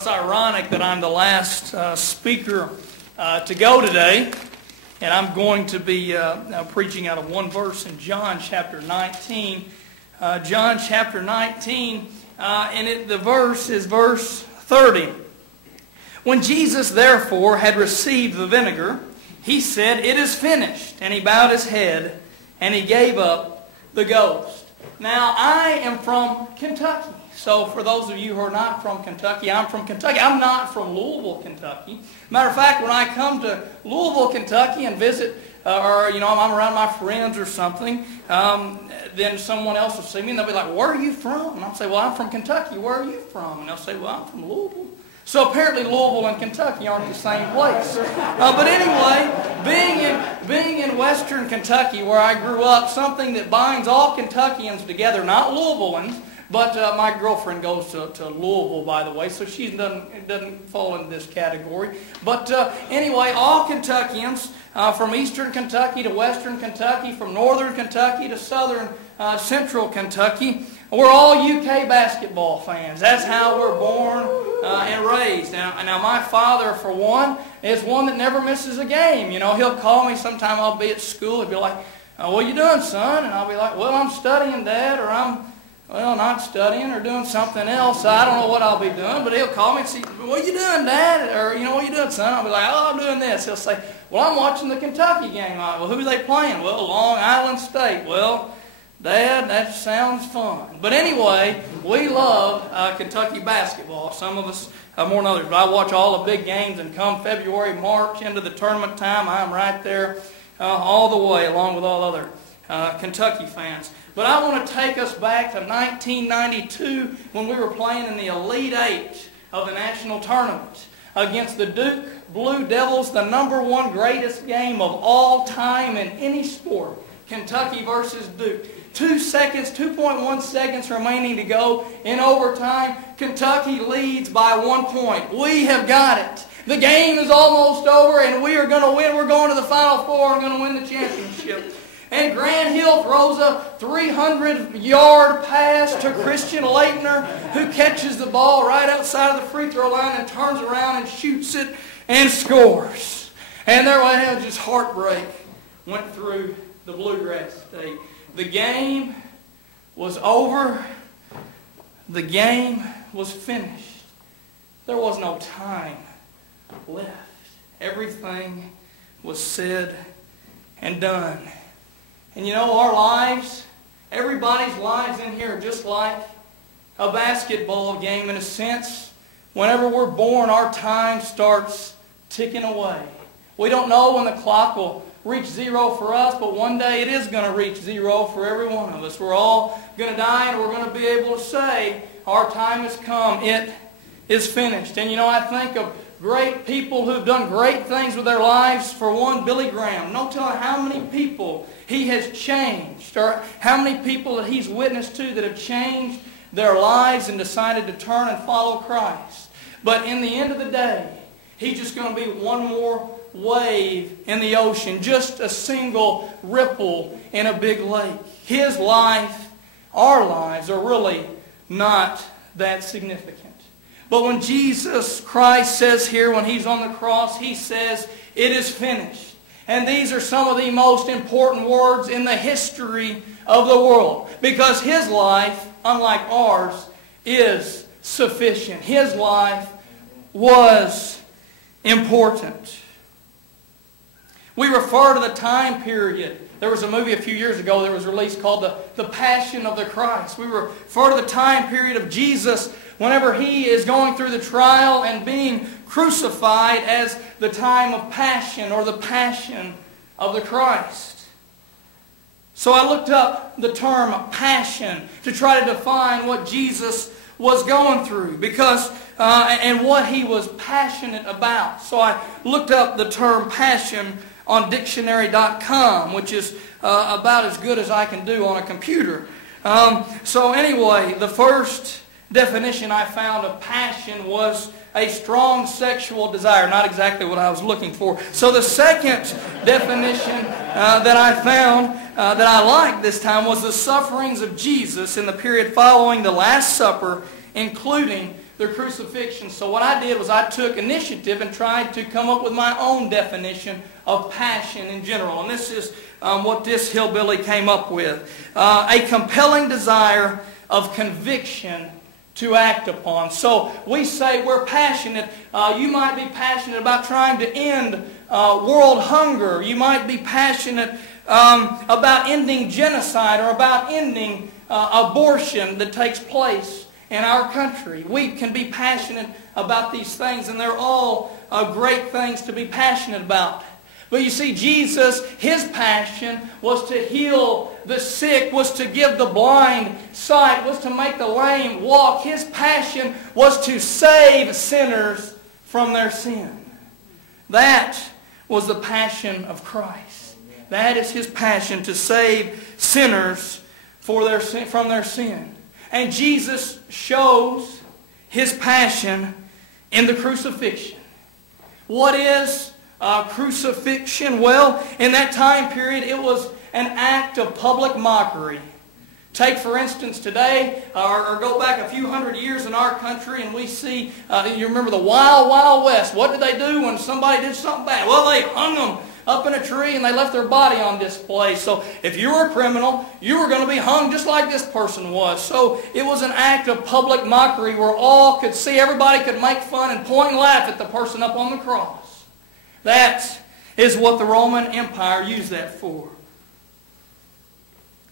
It's ironic that I'm the last speaker to go today, and I'm going to be preaching out of one verse in John chapter 19. John chapter 19, and the verse is verse 30. When Jesus therefore had received the vinegar, he said, "It is finished." And he bowed his head, and he gave up the ghost. Now, I am from Kentucky. So for those of you who are not from Kentucky, I'm from Kentucky. I'm not from Louisville, Kentucky. Matter of fact, when I come to Louisville, Kentucky and visit, or I'm around my friends or something, then someone else will see me and they'll be like, "Where are you from?" And I'll say, "Well, I'm from Kentucky. Where are you from?" And they'll say, "Well, I'm from Louisville." So apparently Louisville and Kentucky aren't the same place. But anyway, being in western Kentucky where I grew up, something that binds all Kentuckians together, not Louisvilleans, but my girlfriend goes to Louisville, by the way, so she doesn't fall into this category. But anyway, all Kentuckians, from eastern Kentucky to western Kentucky, from northern Kentucky to southern central Kentucky, we're all UK basketball fans. That's how we're born and raised. Now my father, for one, is one that never misses a game. He'll call me sometime. I'll be at school. He'll be like, "What are you doing, son?" And I'll be like, "Well, I'm studying, Dad," or "I'm not studying or doing something else. I don't know what I'll be doing." But he'll call me and say, "What are you doing, Dad?" Or, "What are you doing, son?" I'll be like, "Oh, I'm doing this." He'll say, "Well, I'm watching the Kentucky game." I'm like, "Well, who are they playing?" "Well, Long Island State." "Well, Dad, that sounds fun." But anyway, we love Kentucky basketball. Some of us more than others. But I watch all the big games, and come February, March, into the tournament time, I'm right there all the way, along with all other Kentucky fans. But I want to take us back to 1992 when we were playing in the Elite Eight of the national tournament against the Duke Blue Devils, the #1 greatest game of all time in any sport. Kentucky versus Duke. 2.1 seconds remaining to go in overtime. Kentucky leads by 1 point. We have got it. The game is almost over, and we are going to win. We're going to the Final Four and going to win the championship. And Grant Hill throws a 300-yard pass to Christian Leitner, who catches the ball right outside of the free throw line and turns around and shoots it and scores. And there was just heartbreak went through the Bluegrass State. The game was over. The game was finished. There was no time left. Everything was said and done. And our lives, everybody's lives in here are just like a basketball game in a sense. Whenever we're born, our time starts ticking away. We don't know when the clock will reach zero for us, but one day it is going to reach zero for every one of us. We're all going to die, and we're going to be able to say, our time has come. It is finished. And I think of great people who've done great things with their lives. For one, Billy Graham. No telling how many people he has changed, or how many people that he's witnessed to that have changed their lives and decided to turn and follow Christ. But in the end of the day, he's just going to be one more wave in the ocean, just a single ripple in a big lake. His life, our lives, are really not that significant. But when Jesus Christ says here, when He's on the cross, He says, "It is finished." And these are some of the most important words in the history of the world. Because His life, unlike ours, is sufficient. His life was important. We refer to the time period. There was a movie a few years ago that was released called The Passion of the Christ. We refer to the time period of Jesus whenever He is going through the trial and being crucified as the time of passion, or the passion of the Christ. So I looked up the term passion to try to define what Jesus was going through, because and what He was passionate about. So I looked up the term passion on dictionary.com, which is about as good as I can do on a computer. So anyway, the first definition I found of passion was a strong sexual desire. Not exactly what I was looking for. So the second definition that I found that I liked this time was the sufferings of Jesus in the period following the Last Supper, including the crucifixion. So what I did was I took initiative and tried to come up with my own definition of passion in general. And this is what this hillbilly came up with. A compelling desire of conviction to act upon. So we say we're passionate. You might be passionate about trying to end world hunger. You might be passionate about ending genocide or about ending abortion that takes place in our country. We can be passionate about these things, and they're all great things to be passionate about. But you see, Jesus, His passion was to heal the sick, was to give the blind sight, was to make the lame walk. His passion was to save sinners from their sin. That was the passion of Christ. That is His passion, to save sinners from their sin. And Jesus shows His passion in the crucifixion. What is crucifixion? Well, in that time period, it was an act of public mockery. Take, for instance, today, or go back a few hundred years in our country, and we see, you remember the Wild, Wild West. What did they do when somebody did something bad? Well, they hung them up in a tree and they left their body on display. So if you were a criminal, you were going to be hung just like this person was. So it was an act of public mockery where all could see, everybody could make fun and point and laugh at the person up on the cross. That is what the Roman Empire used that for.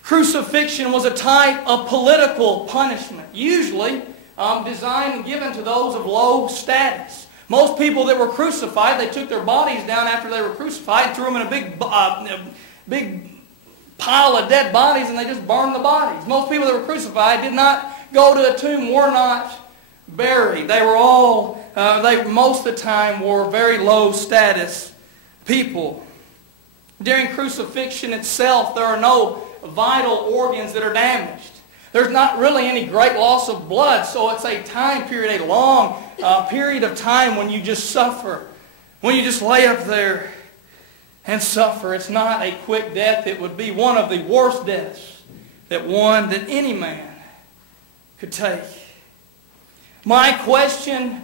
Crucifixion was a type of political punishment, usually designed and given to those of low status. Most people that were crucified, they took their bodies down after they were crucified and threw them in a big pile of dead bodies, and they just burned the bodies. Most people that were crucified did not go to a tomb, were not buried. They were all, most of the time, were very low status people. During crucifixion itself, there are no vital organs that are damaged. There's not really any great loss of blood, so it's a time period, a long period of time when you just suffer. When you just lay up there and suffer. It's not a quick death. It would be one of the worst deaths that any man could take. My question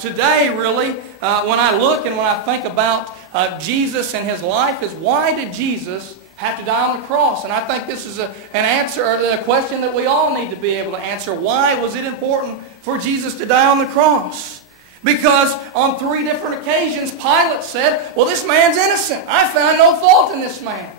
today, really, when I look and when I think about Jesus and His life, is why did Jesus have to die on the cross? And I think this is an answer, or a question that we all need to be able to answer. Why was it important for Jesus to die on the cross? Because on 3 different occasions, Pilate said, well, this man's innocent. I found no fault in this man.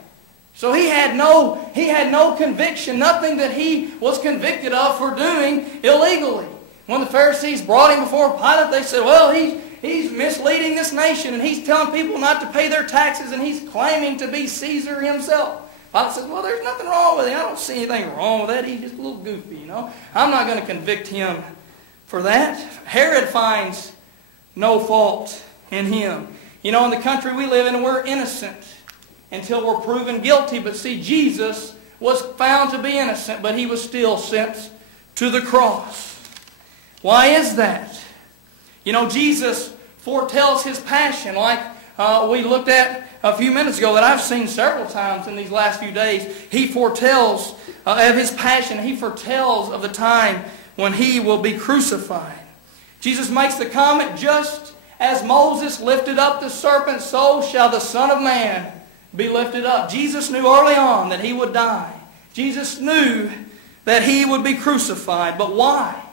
So he had no conviction, nothing that he was convicted of for doing illegally. When the Pharisees brought him before Pilate, they said, well, he's misleading this nation, and he's telling people not to pay their taxes, and he's claiming to be Caesar himself. Pilate says, well, there's nothing wrong with him. I don't see anything wrong with that. He's just a little goofy, you know. I'm not going to convict him for that. Herod finds no fault in him. You know, in the country we live in, we're innocent until we're proven guilty. But see, Jesus was found to be innocent, but He was still sent to the cross. Why is that? You know, Jesus foretells His passion, like we looked at a few minutes ago, that I've seen several times in these last few days. He foretells of His passion. He foretells of the time when He will be crucified. Jesus makes the comment, just as Moses lifted up the serpent, so shall the Son of Man be lifted up. Jesus knew early on that He would die. Jesus knew that He would be crucified. But why?